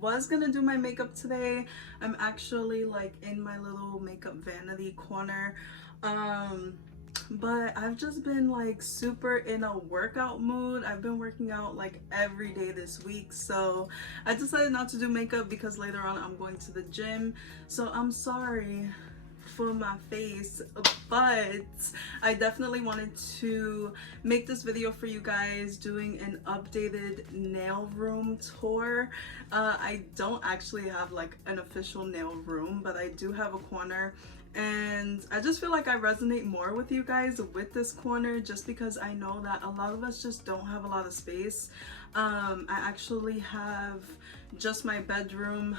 was gonna do my makeup today. I'm actually like in my little makeup vanity corner. But I've just been like super in a workout mood. I've been working out like every day this week, so I decided not to do makeup because later on I'm going to the gym. So I'm sorry for my face, but I definitely wanted to make this video for you guys doing an updated nail room tour. I don't actually have like an official nail room, but I do have a corner, and I just feel like I resonate more with you guys with this corner just because I know that a lot of us just don't have a lot of space. I actually have just my bedroom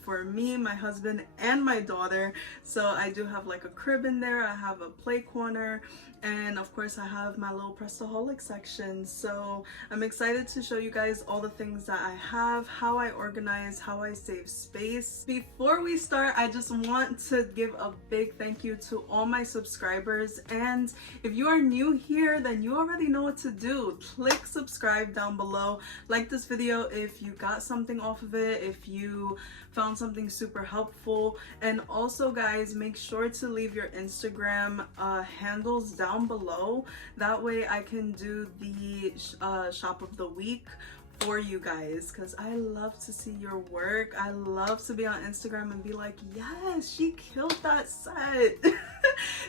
for me, my husband, and my daughter. So I do have like a crib in there, I have a play corner, and of course I have my little Prestaholic section. So I'm excited to show you guys all the things that I have, how I organize, how I save space. Before we start, I just want to give a big thank you to all my subscribers, and if you are new here, then you already know what to do. Click subscribe down below, like this video if you got something off of it, if you found something super helpful, and also guys, make sure to leave your Instagram handles down below. That way I can do the shop of the week for you guys, because I love to see your work. I love to be on Instagram and be like, yes, she killed that set.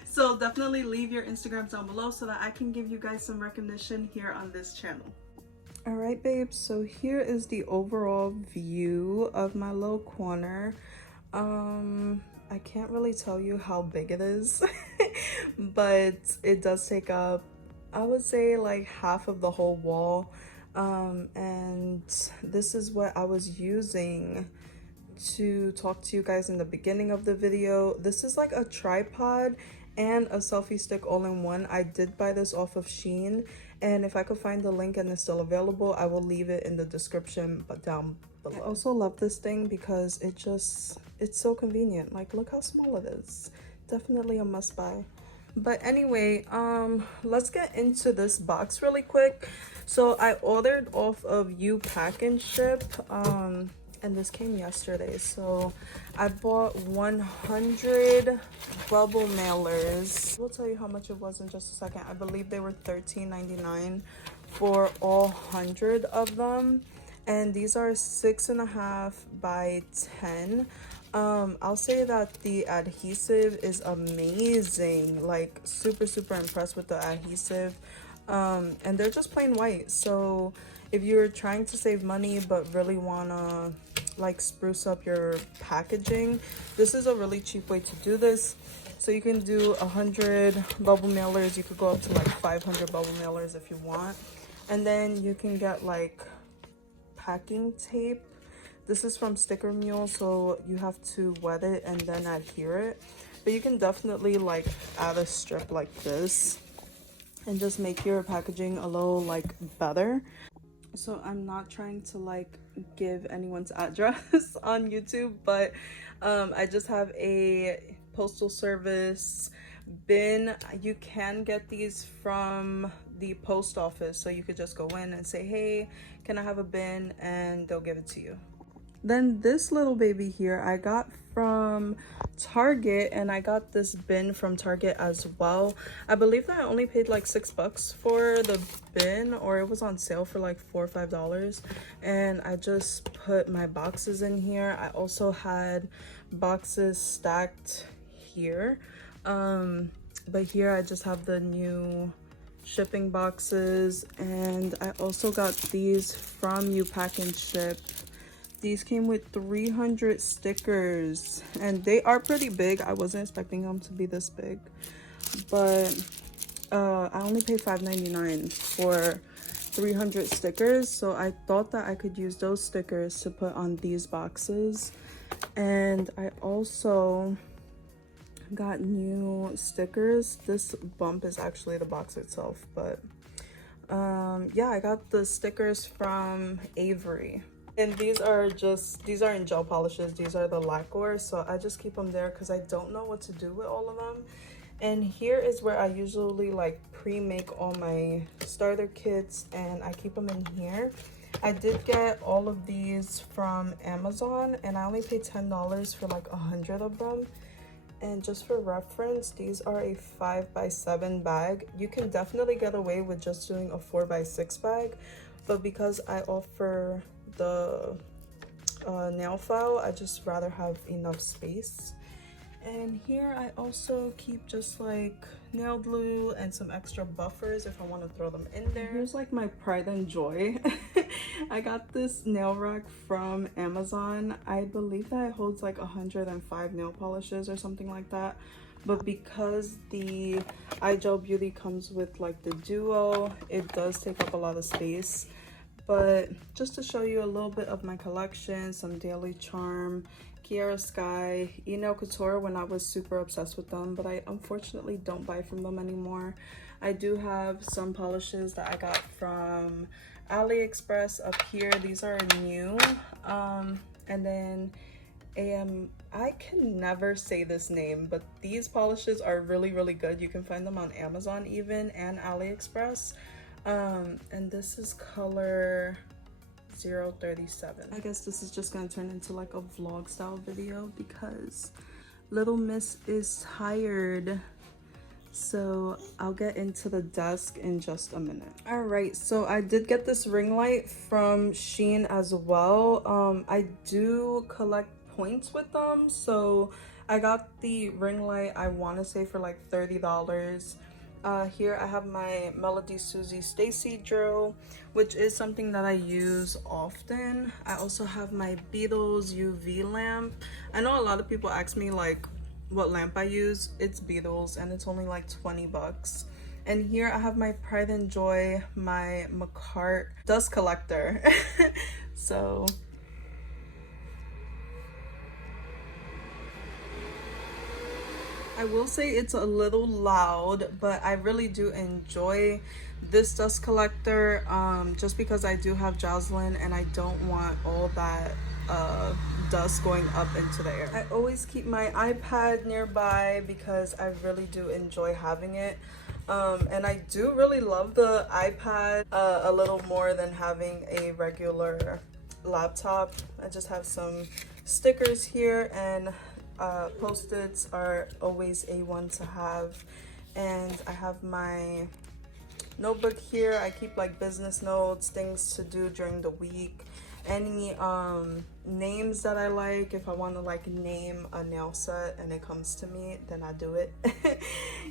So definitely leave your Instagrams down below so that I can give you guys some recognition here on this channel. All right, babes, so here is the overall view of my little corner. I can't really tell you how big it is, but it does take up, I would say, like half of the whole wall. And this is what I was using to talk to you guys in the beginning of the video. This is like a tripod and a selfie stick all in one. I did buy this off of Shein, and if I could find the link and it's still available, I will leave it in the description but down below. I also love this thing because it's so convenient. Like, look how small it is. Definitely a must buy. But anyway, let's get into this box really quick. So I ordered off of You Pack and Ship, and this came yesterday. So I bought 100 bubble mailers. We'll tell you how much it was in just a second. I believe they were $13.99 for all 100 of them, and these are 6.5 by 10. I'll say that the adhesive is amazing. Like, super impressed with the adhesive. And they're just plain white, so if you're trying to save money but really wanna like spruce up your packaging, this is a really cheap way to do this. So you can do 100 bubble mailers, you could go up to like 500 bubble mailers if you want, and then you can get like packing tape. This is from Sticker Mule, so you have to wet it and then adhere it, but you can definitely like add a strip like this and just make your packaging a little like better. So I'm not trying to like give anyone's address on YouTube, but I just have a postal service bin. You can get these from the post office, so you could just go in and say, hey, can I have a bin, and they'll give it to you. Then this little baby here I got from Target, and I got this bin from Target as well. I believe that I only paid like $6 for the bin, or it was on sale for like $4 or $5, and I just put my boxes in here. I also had boxes stacked here, but here I just have the new shipping boxes, and I also got these from You Pack and Ship. These came with 300 stickers, and they are pretty big. I wasn't expecting them to be this big, but I only paid $5.99 for 300 stickers, so I thought that I could use those stickers to put on these boxes. And I also got new stickers. This bump is actually the box itself, but yeah, I got the stickers from Avery. And these are in gel polishes. These are the lacquer, so I just keep them there because I don't know what to do with all of them. And here is where I usually like pre-make all my starter kits, and I keep them in here. I did get all of these from Amazon, and I only paid $10 for like 100 of them. And just for reference, these are a 5x7 bag. You can definitely get away with just doing a 4x6 bag, but because I offer the nail file, I just rather have enough space. And here I also keep just like nail glue and some extra buffers if I want to throw them in there. Here's like my pride and joy. I got this nail rack from Amazon. I believe that it holds like 105 nail polishes or something like that. But because the iGel Beauty comes with like the duo, it does take up a lot of space. But just to show you a little bit of my collection, some Daily Charm, Kiara Sky, Nail Couture when I was super obsessed with them, but I unfortunately don't buy from them anymore. I do have some polishes that I got from AliExpress up here. These are new. And then I can never say this name, but these polishes are really, really good. You can find them on Amazon even and AliExpress. And this is color 037. I guess this is just gonna turn into like a vlog style video because little miss is tired. So I'll get into the desk in just a minute. All right, so I did get this ring light from Shein as well. I do collect points with them, so I got the ring light, I want to say for like $30. Here I have my Melody Susie Stacy drill, which is something that I use often. I also have my Beatles UV lamp. I know a lot of people ask me like what lamp I use. It's Beatles and it's only like 20 bucks. And here I have my pride and joy, my Mccart dust collector. So I will say it's a little loud, but I really do enjoy this dust collector, just because I do have Jocelyn and I don't want all that dust going up into the air. I always keep my iPad nearby because I really do enjoy having it. And I do really love the iPad a little more than having a regular laptop. I just have some stickers here, and post-its are always A1 to have. And I have my notebook here. I keep like business notes, things to do during the week, any names that I like. If I want to like name a nail set and it comes to me, then I do it.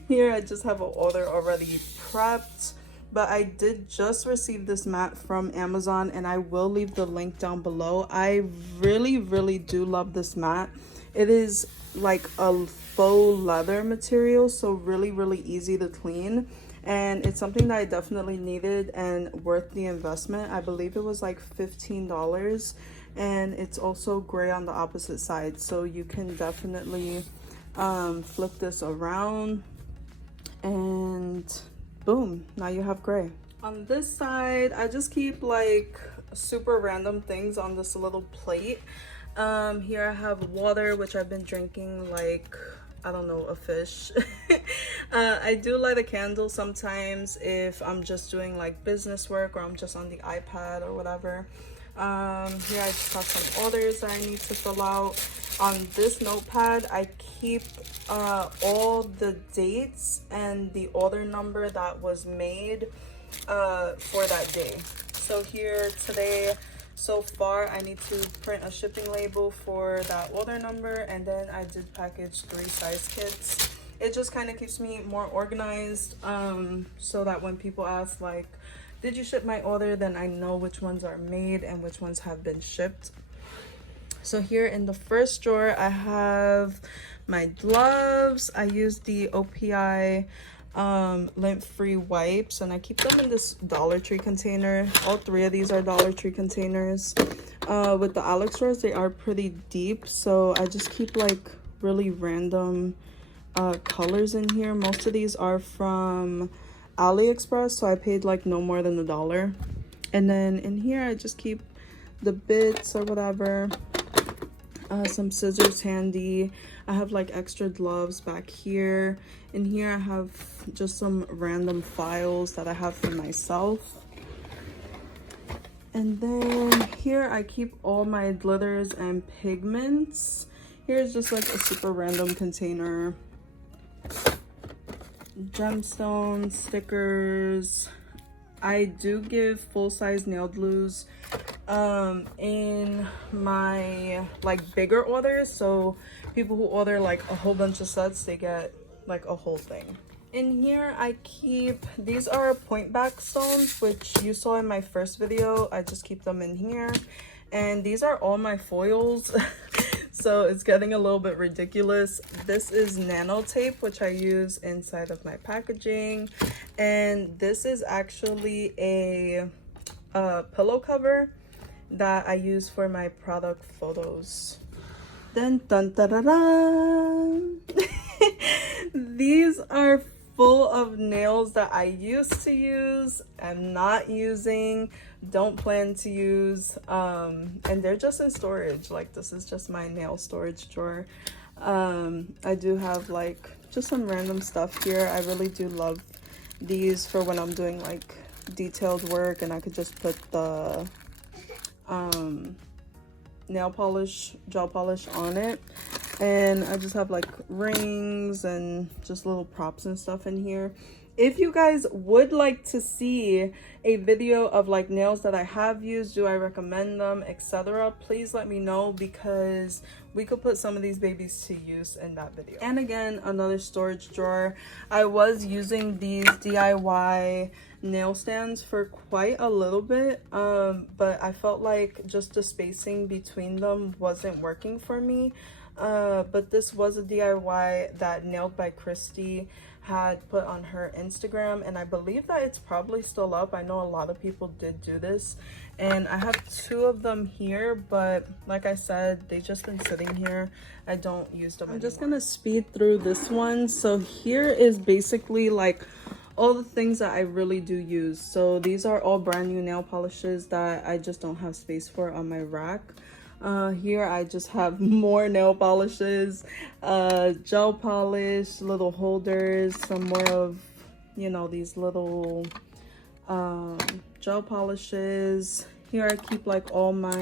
Here I just have an order already prepped. But I did just receive this mat from Amazon, and I will leave the link down below. I really do love this mat. It is like a faux leather material, so really easy to clean, and it's something that I definitely needed and worth the investment. I believe it was like $15, and it's also gray on the opposite side, so you can definitely flip this around and boom, now you have gray. On this side, I just keep like super random things on this little plate. Here I have water, which I've been drinking like, I don't know, a fish. I do light a candle sometimes if I'm just doing like business work or I'm just on the iPad or whatever. Here I just have some orders that I need to fill out. On this notepad, I keep all the dates and the order number that was made for that day. So here today, so far, I need to print a shipping label for that order number, and then I did package 3 size kits. It just kind of keeps me more organized, so that when people ask like, did you ship my order, then I know which ones are made and which ones have been shipped. So here in the first drawer, I have my gloves. I use the OPI lint-free wipes, and I keep them in this Dollar Tree container. All 3 of these are Dollar Tree containers. With the Alex drawers, they are pretty deep, so I just keep like really random colors in here. Most of these are from AliExpress, so I paid like no more than $1. And then in here I just keep the bits or whatever. Some scissors handy. I have like extra gloves back here. In here I have just some random files that I have for myself. And then here I keep all my glitters and pigments. Here's just like a super random container. Gemstones, stickers. I do give full-size nail glues in my like bigger orders, so people who order like a whole bunch of sets, they get like a whole thing. In here I keep, these are point back stones, which you saw in my first video. I just keep them in here, and these are all my foils. So it's getting a little bit ridiculous. This is nano tape, which I use inside of my packaging, and this is actually a pillow cover that I use for my product photos. Then dun dun dun dun. These are full of nails that I used to use, I'm not using, don't plan to use, and they're just in storage. Like, this is just my nail storage drawer. I do have like just some random stuff here. I really do love these for when I'm doing like detailed work, and I could just put the nail polish, gel polish on it. And I just have like rings and just little props and stuff in here. If you guys would like to see a video of like nails that I have used, do I recommend them, etc., please let me know, because we could put some of these babies to use in that video. And again, another storage drawer. I was using these DIY nail stands for quite a little bit, but I felt like just the spacing between them wasn't working for me. But this was a DIY that Nailed by Christy had put on her Instagram, and I believe that it's probably still up. I know a lot of people did do this, and I have two of them here, but like I said, they've just been sitting here. I don't use them anymore. Just gonna speed through this one. So here is basically like all the things that I really do use. So these are all brand new nail polishes that I just don't have space for on my rack. Here I just have more nail polishes, gel polish, little holders, some more of, you know, these little gel polishes. Here I keep like all my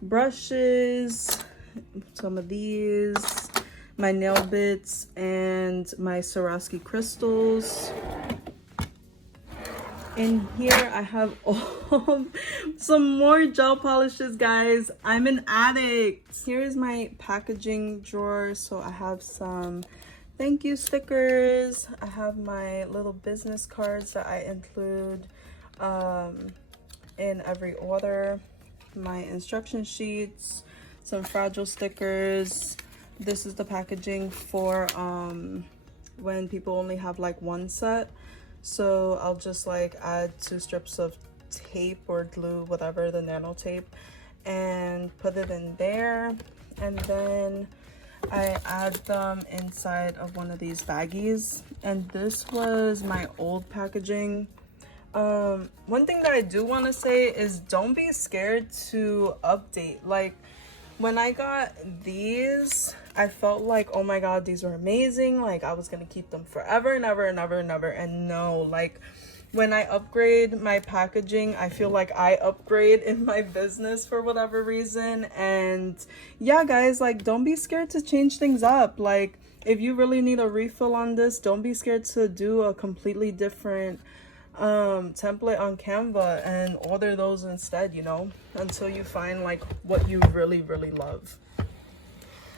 brushes, some of these, my nail bits, and my Swarovski crystals. In here I have all some more gel polishes, guys. I'm an addict. Here's my packaging drawer. So I have some thank you stickers. I have my little business cards that I include in every order, my instruction sheets, some fragile stickers. This is the packaging for when people only have like one set. So I'll just like add 2 strips of tape or glue, whatever, the nano tape, and put it in there, and then I add them inside of one of these baggies. And this was my old packaging. One thing that I do want to say is don't be scared to update. Like, when I got these, I felt like, oh my god, these were amazing. Like, I was gonna keep them forever and ever and ever and ever. And no, like, when I upgrade my packaging, I feel like I upgrade in my business for whatever reason. And yeah, guys, like, don't be scared to change things up. Like, if you really need a refill on this, don't be scared to do a completely different template on Canva and order those instead, you know, until you find like what you really love.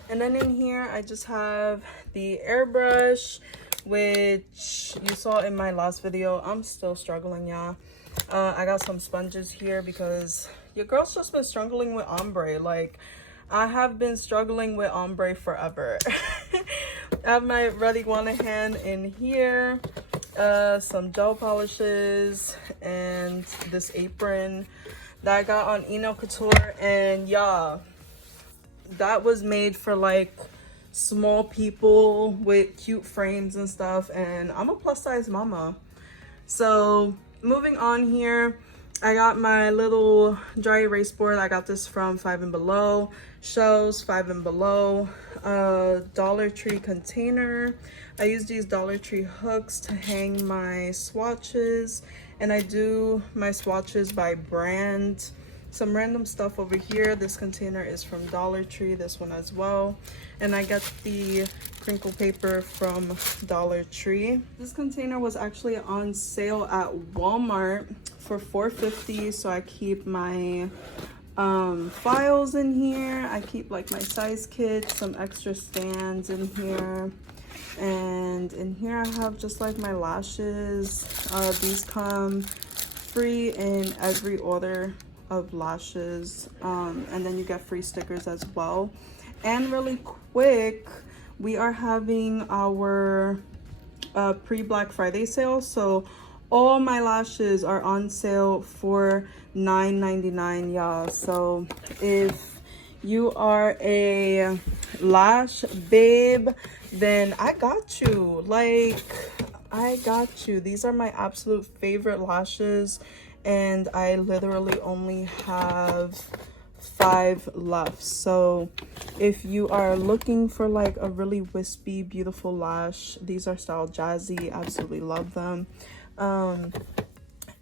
And then in here I just have the airbrush, which you saw in my last video. I'm still struggling, y'all. I got some sponges here because your girl's just been struggling with ombre. Like, I have been struggling with ombre forever. I have my Ready Wanahan in here, some gel polishes, and this apron that I got on Eno Couture. And yeah, that was made for like small people with cute frames and stuff, and I'm a plus size mama. So moving on here, I got my little dry erase board. I got this from Five and Below. Shells, Five and Below. Dollar Tree container. I use these Dollar Tree hooks to hang my swatches And I do my swatches by brand. Some random stuff over here. This container is from Dollar Tree, this one as well. And I got the crinkle paper from Dollar Tree. This container was actually on sale at Walmart for $4.50, so I keep my files in here. I keep like my size kit, some extra stands in here. And in here I have just like my lashes. These come free in every order of lashes, and then you get free stickers as well. And really quick, we are having our pre-Black Friday sale, so all my lashes are on sale for $9.99, y'all. So if you are a lash babe, then I got you. Like, I got you. These are my absolute favorite lashes, and I literally only have 5 left. So if you are looking for like a really wispy, beautiful lash, these are styled jazzy. Absolutely love them.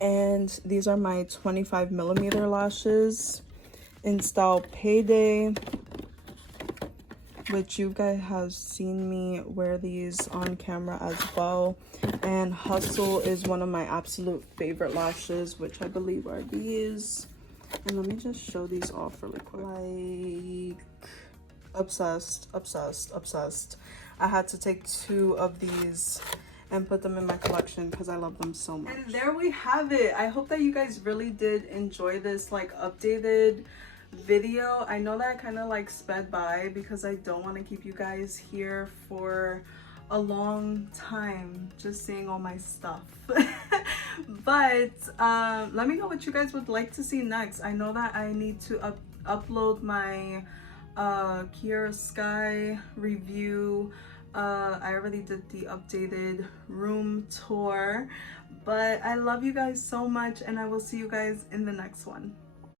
And these are my 25mm lashes in style Payday, which you guys have seen me wear these on camera as well. And Hustle is one of my absolute favorite lashes, which I believe are these. And let me just show these off really quick. Like, obsessed, obsessed, obsessed. I had to take 2 of these and put them in my collection because I love them so much. And there we have it. I hope that you guys really did enjoy this like updated video. I know that I kind of like sped by because I don't want to keep you guys here for a long time just seeing all my stuff. But let me know what you guys would like to see next. I know that I need to upload my Kiara Sky review. I already did the updated room tour, but I love you guys so much, and I will see you guys in the next one.